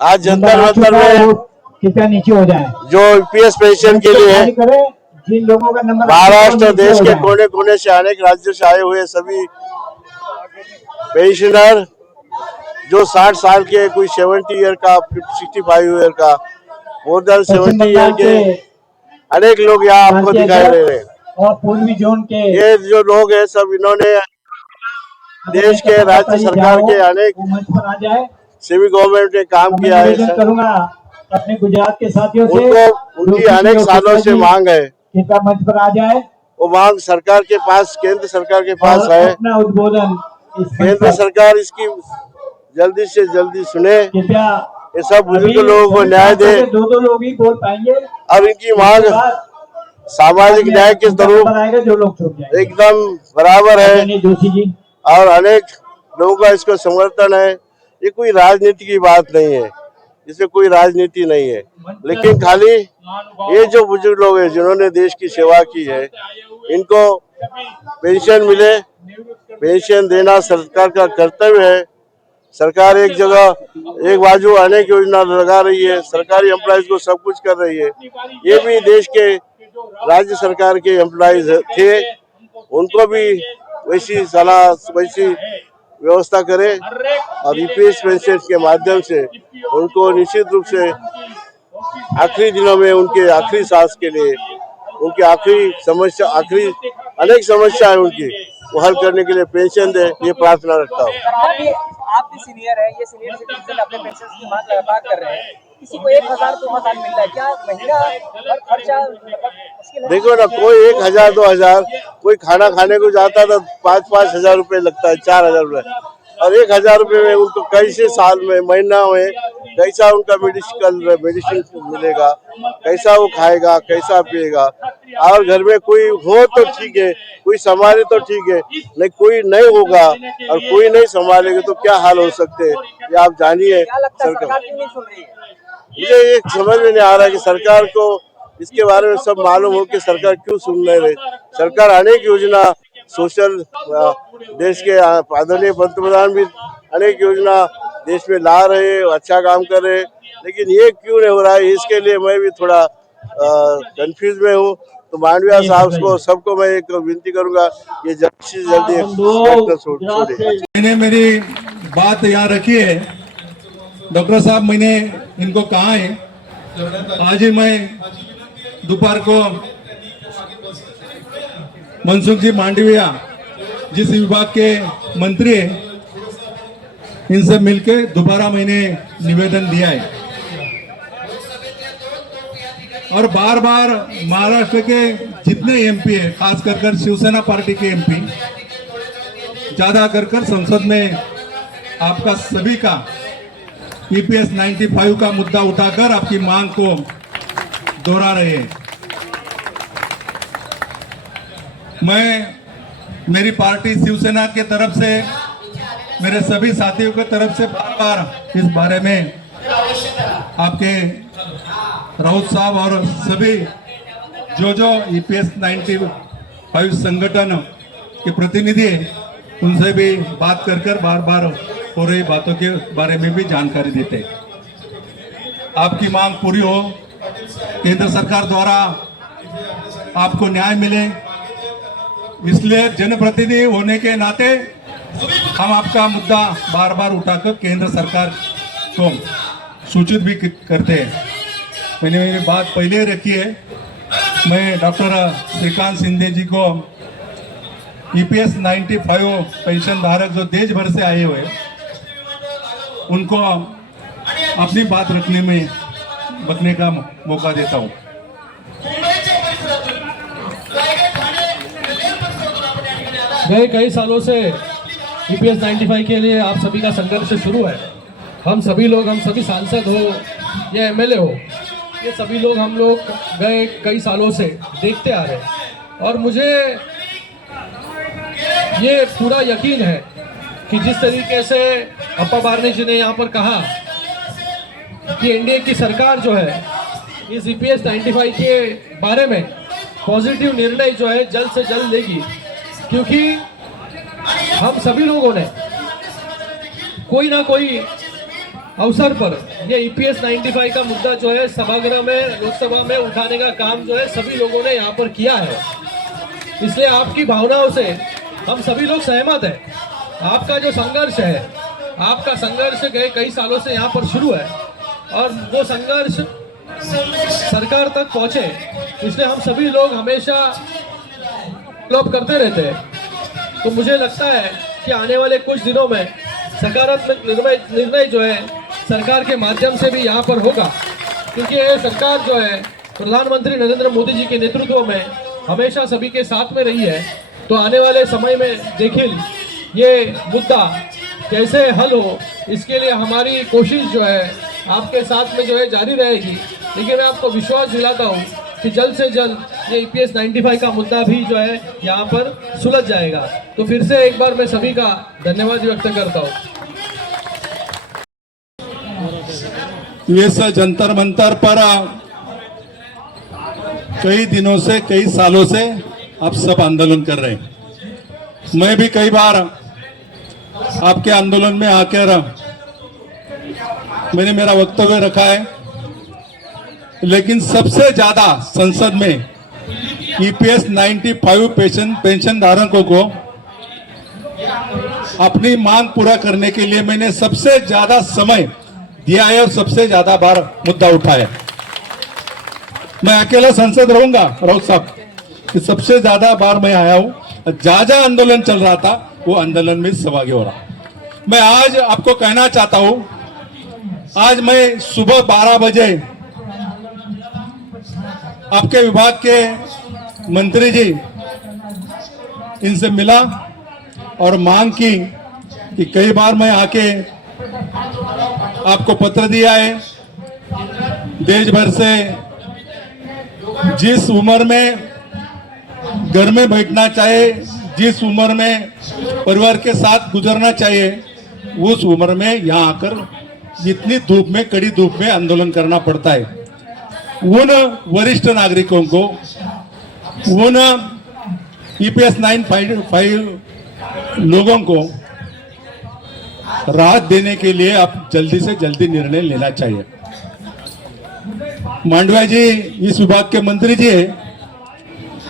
आज जंतर मंतर में कृपया नीचे हो जाए। जो यूपीएस पेंशन के लिए जिन लोगों का नंबर महाराष्ट्र देश के कोने कोने से अनेक राज्यों से आए हुए सभी पेंशनर जो 60 साल के, कोई 70 ईयर का, 65 ईयर का, मोर देन 70 ईयर के अनेक लोग यहाँ आपको दिखाई दे रहे हैं। और पूर्वी जोन के ये जो लोग हैं सब इन्होंने देश के राज्य सरकार के अनेक सेमी गवर्नमेंट ने काम किया है। करूंगा अपने गुजरात के साथियों से, उनको उनकी अनेक सालों से मांग है, कृपया मंच पर आ जाए। वो मांग सरकार के पास, केंद्र सरकार के पास है। अपना उद्बोधन केंद्र सरकार इसकी जल्दी से जल्दी सुने, कृपया ये सब बुजुर्ग लोगों को न्याय दे। दो लोग ही बोल पाएंगे और इनकी मांग सामाजिक न्याय के स्वरूप जो लोग एकदम बराबर है जोशी जी, और अनेक लोगों का इसको समर्थन है। ये कोई राजनीति की बात नहीं है, इसमें कोई राजनीति नहीं है, लेकिन खाली ये जो बुजुर्ग लोग हैं जिन्होंने देश की सेवा की है, इनको पेंशन मिले। पेंशन देना सरकार का कर्तव्य है। सरकार एक जगह एक बाजू अनेक योजना लगा रही है, सरकारी एम्प्लॉइज को सब कुछ कर रही है। ये भी देश के राज्य सरकार के एम्प्लॉइज थे, उनको भी वैसी सलाह, वैसी व्यवस्था करे और यूपीएस पेंशन के माध्यम से उनको निश्चित रूप से आखिरी दिनों में, उनके आखिरी सांस के लिए, उनकी आखिरी समस्या, आखिरी अनेक समस्या है उनकी, वो हल करने के लिए पेंशन दे, ये प्रार्थना रखता हूँ। आप भी सीनियर है, ये सीनियर सिटीजन अपने पेंशन की मांग लगातार कर रहे हैं। किसी को 1000 तो मकान मिल रहा है, क्या महीना हर खर्चा मुश्किल है? देखो ना, कोई 1000 2000, कोई खाना खाने को जाता तो 5-5 हजार रुपए लगता है, 4000 रुपए, और 1000 रुपए में उनको कैसे साल में, महीना में कैसा उनका मेडिसिन मिलेगा, कैसा वो खाएगा, कैसा पिएगा। और घर में कोई हो तो ठीक है, कोई संभाले तो ठीक है, नहीं कोई नहीं होगा और कोई नहीं संभालेगा तो क्या हाल हो सकते हैं, ये आप जानिए। सरकार मुझे ये समझ में नहीं आ रहा कि सरकार को इसके बारे में सब मालूम हो कि सरकार क्यों सुन नहीं रही। सरकार अनेक योजना सोशल, देश के आदरणीय पंतप्रधान भी अनेक योजना देश में ला रहे, अच्छा काम कर रहे, लेकिन ये क्यों नहीं हो रहा है, इसके लिए मैं भी थोड़ा कंफ्यूज में हूँ। तो मांडविया साहब को, सबको मैं एक विनती करूंगा, ये जल्द से जल्दी छोड़े। मैंने मेरी बात यहाँ रखी है, डॉक्टर साहब मैंने इनको कहा है, आज ही मैं दोपहर को मनसुख जी मांडविया जिस विभाग के मंत्री हैं, इनसे मिलकर दोबारा मैंने निवेदन दिया है और बार बार महाराष्ट्र के जितने एमपी है, खास कर शिवसेना पार्टी के एमपी, ज्यादा कर संसद में आपका सभी का ईपीएस 95 का मुद्दा उठाकर आपकी मांग को दोहरा रहे हैं। मैं मेरी पार्टी शिवसेना के तरफ से, मेरे सभी साथियों के तरफ से बार बार इस बारे में आपके राउत साहब और सभी जो ईपीएस 95 संगठन के प्रतिनिधि है, उनसे भी बात कर बार बार हो रही बातों के बारे में भी जानकारी देते। आपकी मांग पूरी हो, केंद्र सरकार द्वारा आपको न्याय मिले, इसलिए जनप्रतिनिधि होने के नाते हम आपका मुद्दा बार बार उठाकर केंद्र सरकार को सूचित भी करते हैं। मैंने मेरी बात पहले रखी है, मैं डॉक्टर श्रीकांत शिंदे जी को ईपीएस 95 पेंशन धारक जो देश भर से आए हुए, उनको अपनी बात रखने का मौका देता हूँ। गए कई सालों से ईपीएस 95 के लिए आप सभी का संघर्ष शुरू है। हम सभी सांसद हो या एमएलए हो, ये सभी लोग, हम लोग गए कई सालों से देखते आ रहे हैं और मुझे ये पूरा यकीन है कि जिस तरीके से अप्पा बारने जी ने यहाँ पर कहा कि एनडीए की सरकार जो है इस ईपीएस 95 के बारे में पॉजिटिव निर्णय जो है जल्द से जल्द लेगी, क्योंकि हम सभी लोगों ने कोई ना कोई अवसर पर ये EPS 95 का मुद्दा जो है सभागृह में, लोकसभा में उठाने का काम जो है सभी लोगों ने यहाँ पर किया है। इसलिए आपकी भावनाओं से हम सभी लोग सहमत हैं। आपका जो संघर्ष है, आपका संघर्ष गए कई सालों से यहाँ पर शुरू है और वो संघर्ष सरकार तक पहुंचे, इसलिए हम सभी लोग हमेशा फॉलोअप करते रहते हैं। तो मुझे लगता है कि आने वाले कुछ दिनों में सकारात्मक निर्णय जो है सरकार के माध्यम से भी यहाँ पर होगा, क्योंकि ये सरकार जो है प्रधानमंत्री नरेंद्र मोदी जी के नेतृत्व में हमेशा सभी के साथ में रही है। तो आने वाले समय में देखिए ये मुद्दा कैसे हल हो, इसके लिए हमारी कोशिश जो है आपके साथ में जो है जारी रहेगी। लेकिन मैं आपको विश्वास दिलाता हूँ कि जल्द से जल्द ये EPS 95 का मुद्दा भी जो है यहाँ पर सुलझ जाएगा। तो फिर से एक बार मैं सभी का धन्यवाद व्यक्त करता हूँ। ये सब जंतर मंतर पर कई दिनों से, कई सालों से आप सब आंदोलन कर रहे हैं। मैं भी कई बार आपके आंदोलन में आकर मैंने मेरा वक्तव्य रखा है, लेकिन सबसे ज्यादा संसद में EPS 95 पेंशन धारकों को अपनी मांग पूरा करने के लिए मैंने सबसे ज्यादा समय दिया है और सबसे ज्यादा बार मुद्दा उठाया। मैं अकेला संसद रहूंगा राउत साहब कि सबसे ज्यादा बार मैं आया हूं। जहां जहां आंदोलन चल रहा था वो आंदोलन में सहभागी हो रहा। मैं आज आपको कहना चाहता हूं, आज मैं सुबह 12 बजे आपके विभाग के मंत्री जी इनसे मिला और मांग की कि कई बार मैं आके आपको पत्र दिया है। देश भर से जिस उम्र में घर में बैठना चाहिए, जिस उम्र में परिवार के साथ गुजरना चाहिए, उस उम्र में यहाँ आकर जितनी धूप में, कड़ी धूप में आंदोलन करना पड़ता है। उन वरिष्ठ नागरिकों को, उन EPS 95 लोगों को राहत देने के लिए आप जल्दी से जल्दी निर्णय लेना चाहिए। मांडविया जी इस विभाग के मंत्री जी है,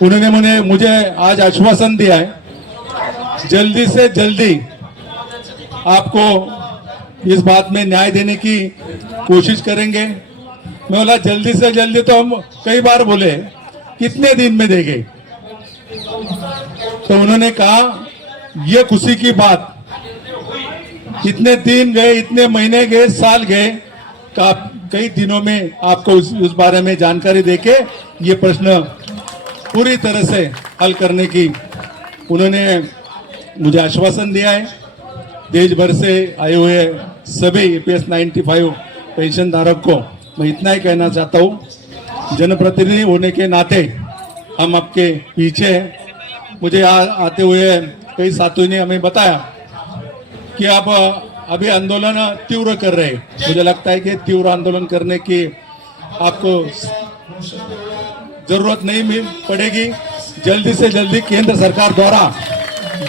उन्होंने मुझे आज आश्वासन दिया है जल्दी से जल्दी आपको इस बात में न्याय देने की कोशिश करेंगे। मैं बोला जल्दी से जल्दी तो हम कई बार बोले, कितने दिन में देंगे? तो उन्होंने कहा ये खुशी की बात, इतने दिन गए, इतने महीने गए, साल गए, कई दिनों में आपको उस बारे में जानकारी देके ये प्रश्न पूरी तरह से हल करने की उन्होंने मुझे आश्वासन दिया है। देश भर से आए हुए सभी EPS 95 पेंशन धारक को मैं इतना ही कहना चाहता हूँ, जनप्रतिनिधि होने के नाते हम आपके पीछे हैं। मुझे आते हुए कई साथियों ने हमें बताया कि आप अभी आंदोलन तीव्र कर रहे हैं। मुझे लगता है कि तीव्र आंदोलन करने की आपको जरूरत नहीं पड़ेगी। जल्दी से जल्दी केंद्र सरकार द्वारा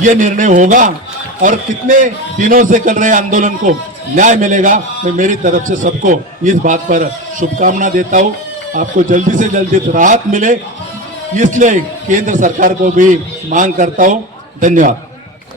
ये निर्णय होगा और कितने दिनों से चल रहे आंदोलन को न्याय मिलेगा। मैं मेरी तरफ से सबको इस बात पर शुभकामना देता हूँ। आपको जल्दी से जल्दी राहत मिले, इसलिए केंद्र सरकार को भी मांग करता हूँ। धन्यवाद।